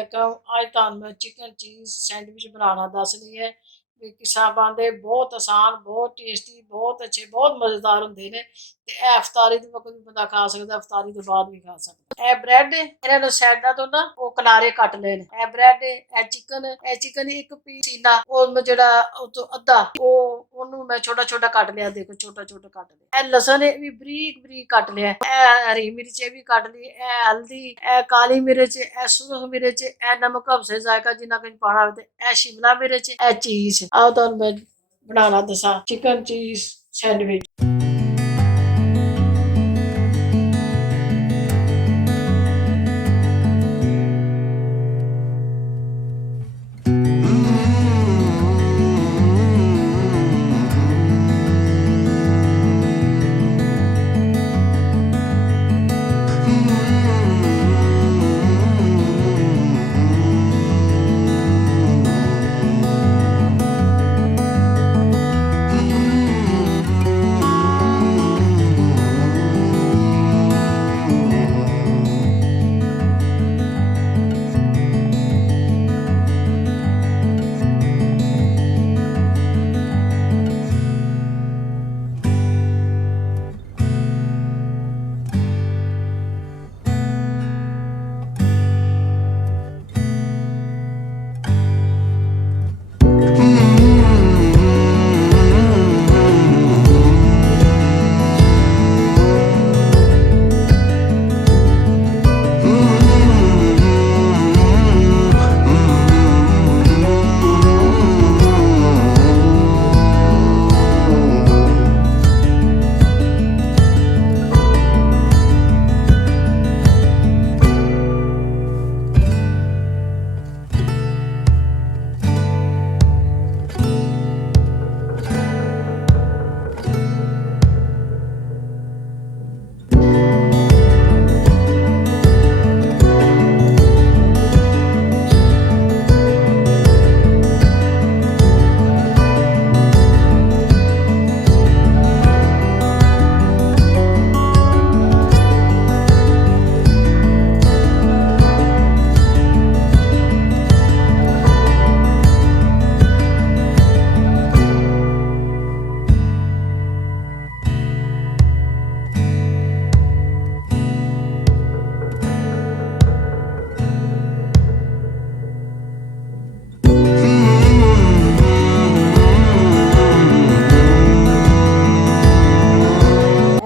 वालेकुम। आज तुहानू मैं चिकन चीज़ सैंडविच बनाना दसनी है भी किसा बनते। बहुत आसान, बहुत टेस्टी, बहुत अच्छे, बहुत मज़ेदार होंगे ने। ते ए अफतारी दे वक्त भी बंदा खा सकदा, अफतारी तो बाद भी खा सकदा। ए ब्रेड इन्हां नू साइडां तो ना वो किनारे कट लेने। ए ब्रेड ए चिकन एक पीस सीना ओ जेड़ा तो अद्धा ओ ओनू मैं छोटा छोटा कट लिया। देखो छोटा छोटा कट लिया। ए लसन भी बरीक बरीक कट लिया। ए हरी मिर्च भी कट ली। ए हल्दी, ए काली मिर्च, ए सुरख मिर्च, ए नमक हफ्से जायका जिन्ना कुछ पाना होवे। ए शिमला मिर्च, ए चीज। आओ तुहानू मैं बनाना दसा चिकन चीज सैंडविच।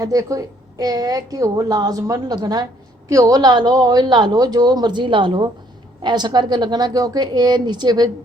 देखो ये घ्यो लाजमन लगना है। घ्यो ला लो, ऑयल ला लो, जो मर्जी ला लो, ऐसा करके लगना क्योंकि ये नीचे फिर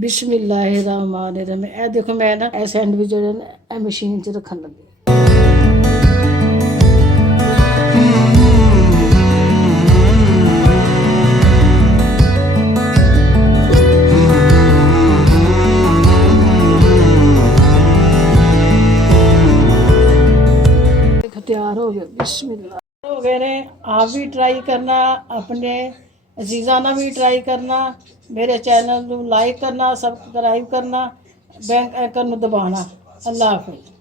बिस्मिल्लाहिर्रहमानिर्रहीम। ए देखो मैं ना ए सैंडविच जो ना मशीन च रखन लगी। तैयार हो गए। बिस्मिल्लाह हो गए ने। आप भी ट्राई करना, अपने अजीज़ा ना भी ट्राई करना, मेरे चैनल को लाइक करना, सब्सक्राइब करना, बेल आइकन दबाना। अल्लाह हाफिज़।